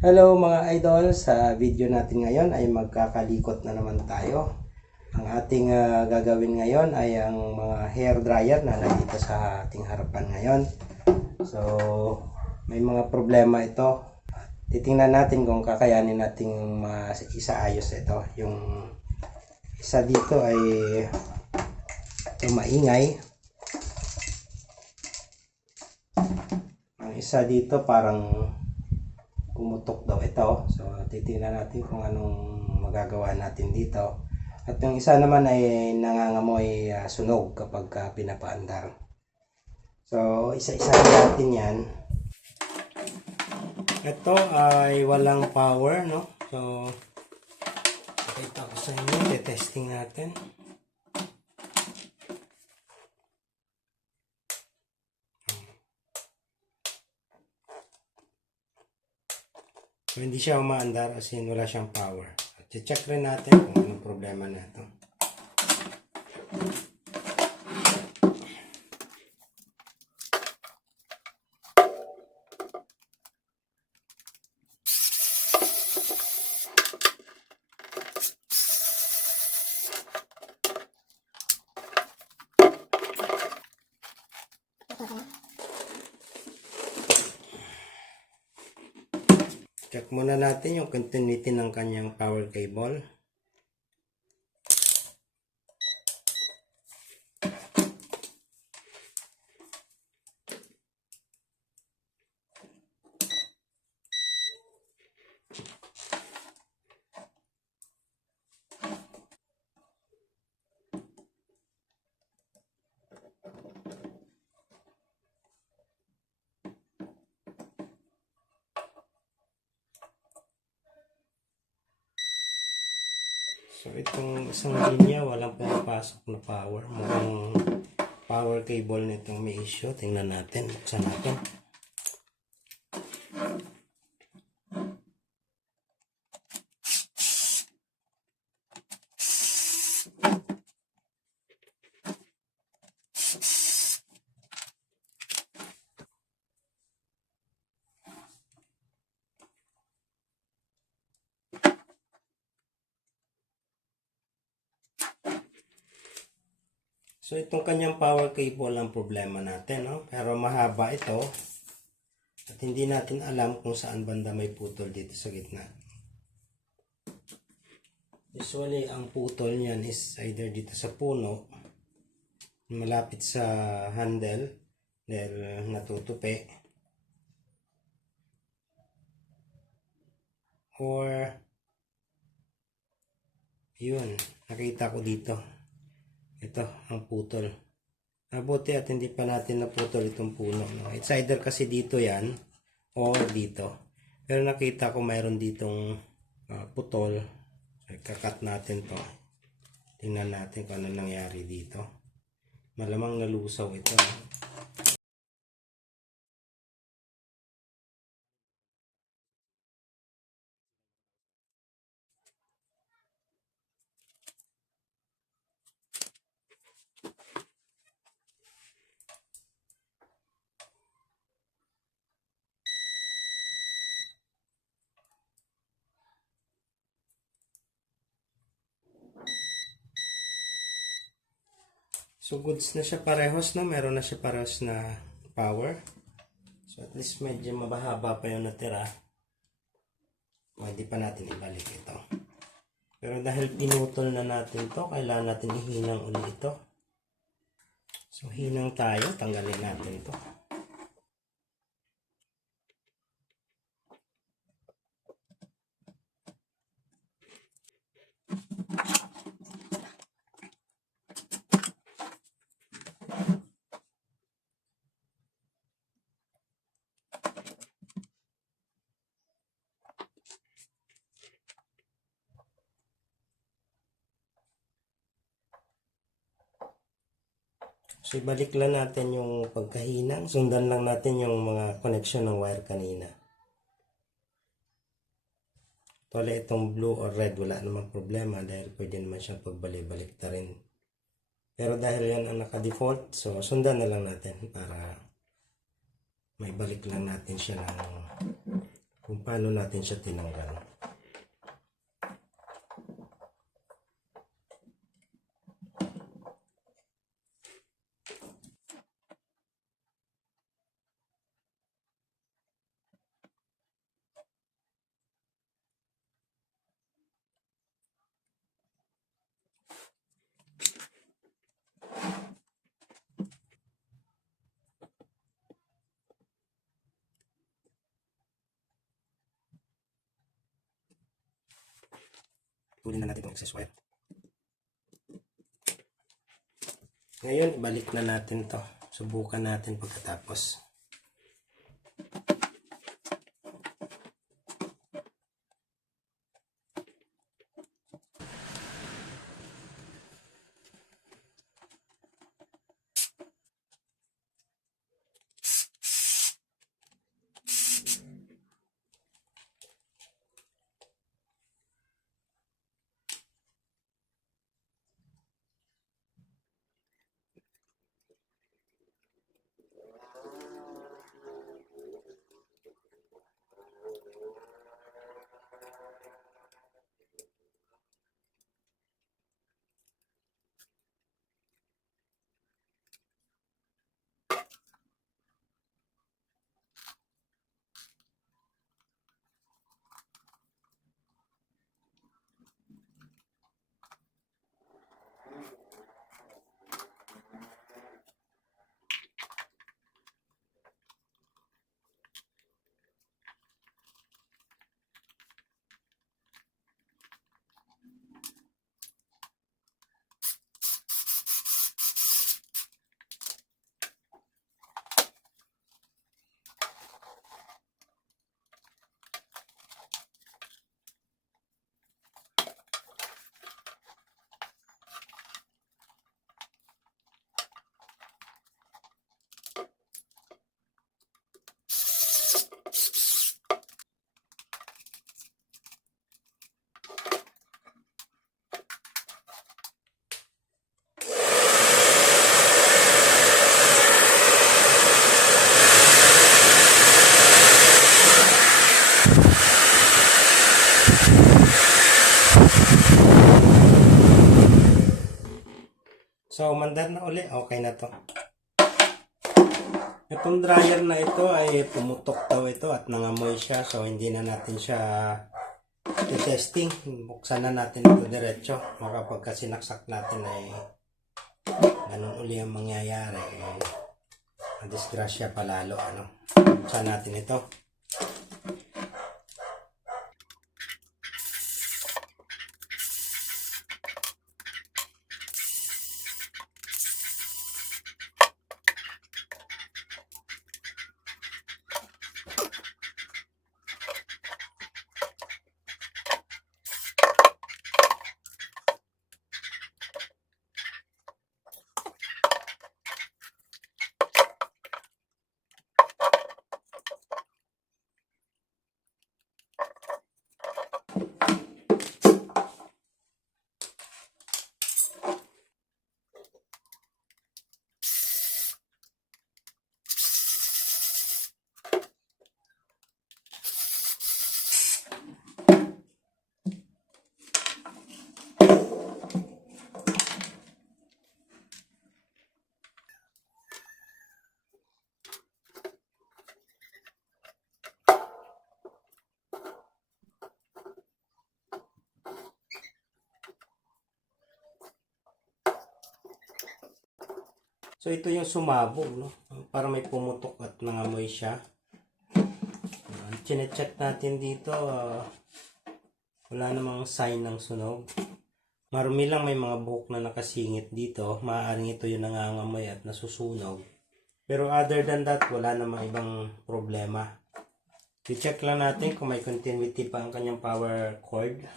Hello mga idol, sa video natin ngayon ay magkakalikot na naman tayo. Ang ating gagawin ngayon ay ang mga hair dryer na nandito sa ating harapan ngayon. So, may mga problema ito. Titingnan natin kung kakayanin nating isaayos ito. Yung isa dito ay maingay. Ang isa dito parang pumutok daw ito. So, titingnan natin kung anong magagawa natin dito. At yung isa naman ay nangangamoy sunog kapag pinapaandar. So, isa-isa natin yan. Ito ay walang power, no? So, pakita ko sa inyo. Testing natin. So, hindi siya umaandar as in wala siyang power. At check rin natin kung anong problema na ito. Check muna natin yung continuity ng kanyang power cable. So, itong isang linya, walang pumapasok na power. Mukhang power cable nitong may issue. Tingnan natin. Buksan natin. So, itong kanyang power cable ang problema natin, no? Pero mahaba ito. At hindi natin alam kung saan banda may putol dito sa gitna. Usually, ang putol niyan is either dito sa puno, malapit sa handle, dahil natutupi. Or, yun, nakita ko dito. Ito, ang putol. Mabuti at hindi pa natin naputol itong puno. No? It's either kasi dito yan, or dito. Pero nakita ko mayroon ditong putol. Kakat natin to. Tingnan natin kung ano nangyari dito. Malamang nalusaw ito. So, goods na siya parehos, no? Meron na siya parehos na power. So, at least medyo mabahaba pa yung natira. Pwede pa natin ibalik ito. Pero dahil pinutol na natin to, kailangan natin ihinang ulit ito. So, hinang tayo. Tanggalin natin ito. So, ibalik lang natin yung pagkahinang. Sundan lang natin yung mga connection ng wire kanina. Tole itong blue or red, wala namang problema dahil pwede naman siyang pagbalik-balik na rin. Pero dahil yan ang naka-default, so sundan na lang natin para may balik lang natin siya ng kung paano natin siya tinanggal. Pulin na natin itong excess wire. Ngayon, ibalik na natin to. Subukan natin pagkatapos. So, umandar na uli. Okay na to. Itong dryer na ito ay pumutok daw ito at nangamoy siya. So, hindi na natin siya i-testing. Buksan na natin ito diretso. Makapagka sinaksak natin ay ganun uli ang mangyayari. Disgrasya palalo. Buksan natin ito. So, ito yung sumabog, no? Para may pumutok at nangamoy siya. Chinecheck natin dito, wala namang sign ng sunog. Marumi lang may mga buhok na nakasingit dito. Maaaring ito yung nangangamoy at nasusunog. Pero other than that, wala namang ibang problema. I-check lang natin kung may continuity pa ang kanyang power cord.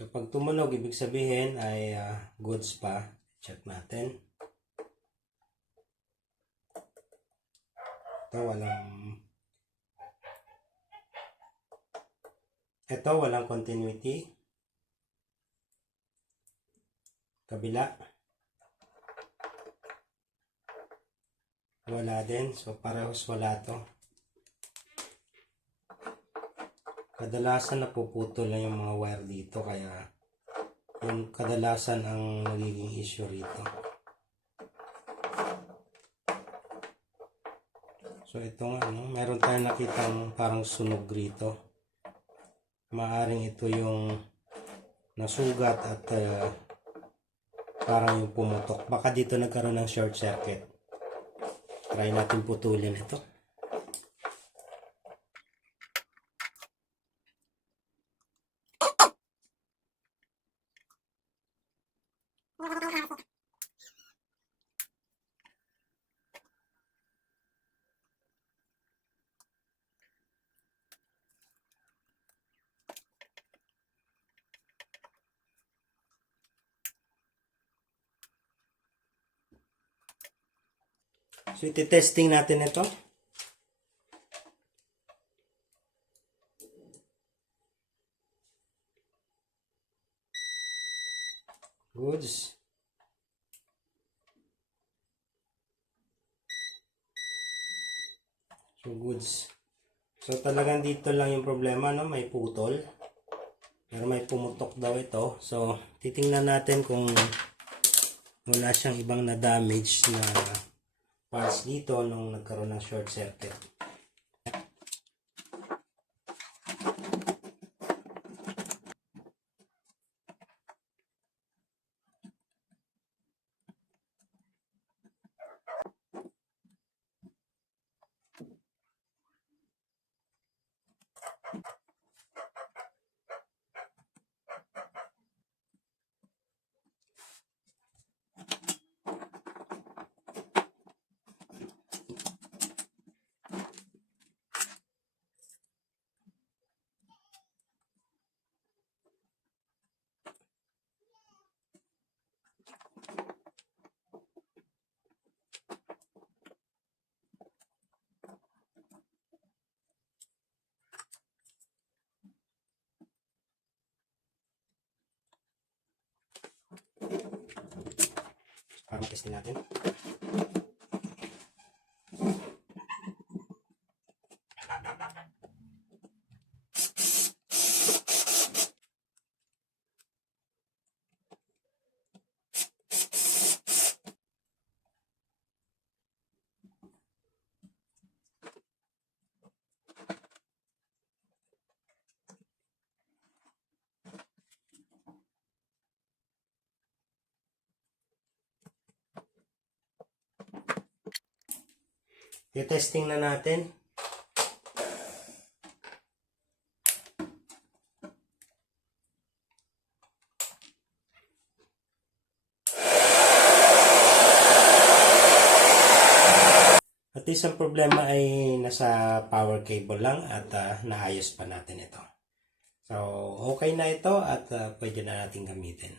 So, pag tumunog, ibig sabihin ay goods pa. Check natin. Ito, walang continuity. Kabila. Wala din. So parehas wala to. Kadalasan napuputol na yung mga wire dito, kaya yung kadalasan ang nagiging issue rito. So ito nga, meron tayong nakitang parang sunog rito. Maaring ito yung nasugat at parang yung pumutok. Baka dito nagkaroon ng short circuit. Try natin putulin ito. So, iti-testing natin ito. Goods. So, goods. So, talagang dito lang yung problema, no? May putol. Pero may pumutok daw ito. So, titingnan natin kung wala siyang ibang na-damage na parts dito nung nagkaroon ng short circuit. Para testing natin. I-testing na natin. At least ang problema ay nasa power cable lang at naayos pa natin ito. So, okay na ito at pwede na natin gamitin.